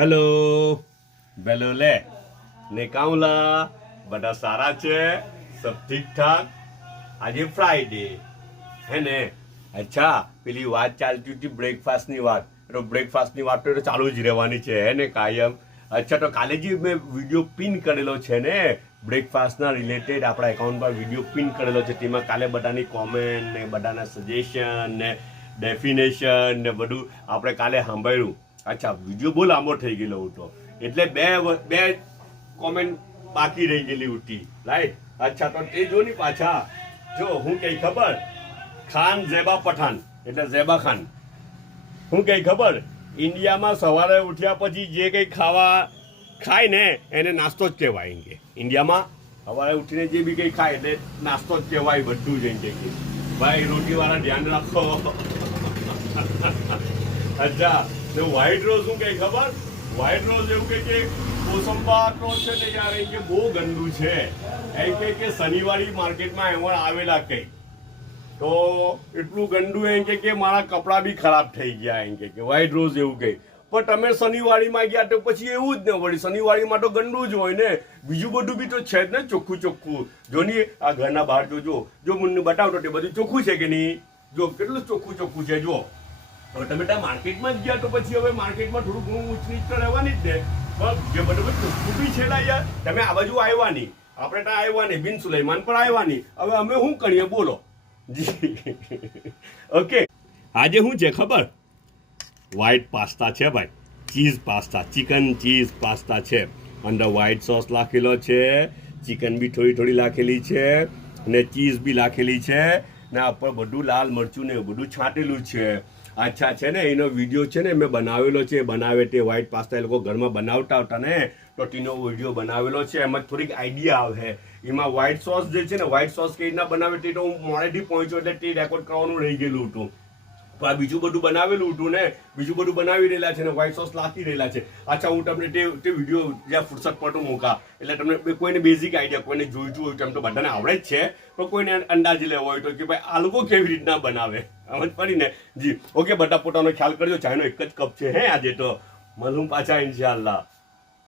hello bellow લે ને કાઉલા બધા સારા છે સબ ઠીક ઠાક આજે ફ્રાઈડે હે ને અચ્છા પેલી વાત ચાલતી હતી બ્રેકફાસ્ટની વાત તો બ્રેકફાસ્ટની વાત તો ચાલુ જ રહેવાની છે હે ને કાયમ અચ્છા તો કાલે જે મેં વિડીયો પિન કરેલો છે ને બ્રેકફાસ્ટના રિલેટેડ આપણા એકાઉન્ટમાં વિડીયો પિન કરેલો છે તેમાં કાલે બધાની કોમેન્ટ ને બધાના સજેશન ને ડેફિનેશન ને બધું આપણે કાલે સાંભળ્યું અચ્છા વિડીયો બહુ લાંબો થઈ ગયેલો હતો એટલે બે કોમેન્ટ બાકી રહી ગયેલી હતી રાઈટ અચ્છા તો તે જો ની પાછા જો હું કઈ ખબર ખાન ઝેબા પઠાણ એટલે ઝેબા ખાન હું કઈ ખબર ઇન્ડિયામાં સવારે ઉઠ્યા પછી જે કંઈ ખાય ને એને નાસ્તો જ કહેવાય કે ઇન્ડિયામાં સવારે ઉઠીને જે બી કંઈ ખાય એટલે નાસ્તો જ કહેવાય બધું જ એમ કે ભાઈ રોટીવાળા ધ્યાન રાખો અચ્છા તો વ્હાઈટ રોઝ શું કઈ ખબર વ્હાઈટ રોઝ એવું કે કોસંબા રોઝ છે ને યાર એ કે બહુ ગંદુ છે એમ કે શનિવારી માર્કેટમાં એમાં આવેલા કઈ તો એટલું ગંદુ એમ કે મારા કપડાં બી ખરાબ થઈ ગયા એમ કે વ્હાઈટ રોઝ એવું કહે પણ તમે શનિવારીમાં ગયા તો પછી એવું જ ન વળી શનિવારીમાં તો ગંદુ જ હોય ને બીજું બધું બી તો છે જ ને ચોખ્ખું જો ની આ ઘરના બહાર જો મને બતાવતો તે બધું ચોખ્ખું છે કે નહીં જો કેટલું ચોખ્ખું છે જો હવે તમે ત્યાં માર્કેટમાં જ ગયા તો પછી હવે માર્કેટમાં થોડું ઘણું ઊંચ નીચ તો રહેવાની જ ને પણ જે બધું ચોખ્ખું બી છે ને યાર તમે આ બાજુ આવ્યા નહીં આપણે ત્યાં આવ્યા નહીં બિન સુલેમાન પણ આવ્યા નહીં હવે અમે શું કરીએ બોલો જી ઓકે આજે શું છે ખબર વ્હાઈટ પાસ્તા છે ભાઈ cheese pasta chicken cheese pasta છે અંદર વ્હાઈટ સોસ લાખેલો છે ચિકન બી થોડી લાખેલી છે ને ચીઝ બી લાખેલી છે ને ઉપર બધું લાલ મરચું ને બધું છાંટેલું છે અચ્છા છે ને એનો વિડીયો છે ને મેં બનાવેલો છે બનાવે તે વ્હાઈટ પાસ્તા એ લોકો ઘરમાં બનાવતા હતા ને તો તેનો વિડીયો બનાવેલો છે એમાં થોડીક આઈડિયા આવે એમાં વ્હાઈટ સોસ જે છે ને વ્હાઈટ સોસ કઈ રીતના બનાવે તે તો હું મોડેથી પહોંચ્યો એટલે તે રેકોર્ડ કરવાનું રહી ગયેલું હતું તો આ બીજું બધું બનાવેલું હતું ને બીજું બધું બનાવી રહેલા છે ને વ્હાઈટ સોસ લાખી રહેલા છે અચ્છા હું તમને તે વિડીયો જ્યાં ફુરસત પડતું મૂકા એટલે તમને કોઈને બેઝિક આઈડિયા કોઈને જોઈતું હોય તેમ તો બધાને આવડે જ છે પણ કોઈને અંદાજ લેવો હોય તો કે ભાઈ આ લોકો કેવી રીતના બનાવે સમજ પડી ને જી ઓકે બધા પોતાનો ખ્યાલ કરજો ચાયનો એક જ કપ છે હે આજે તો મળું પાછા ઇન્શાઅલ્લાહ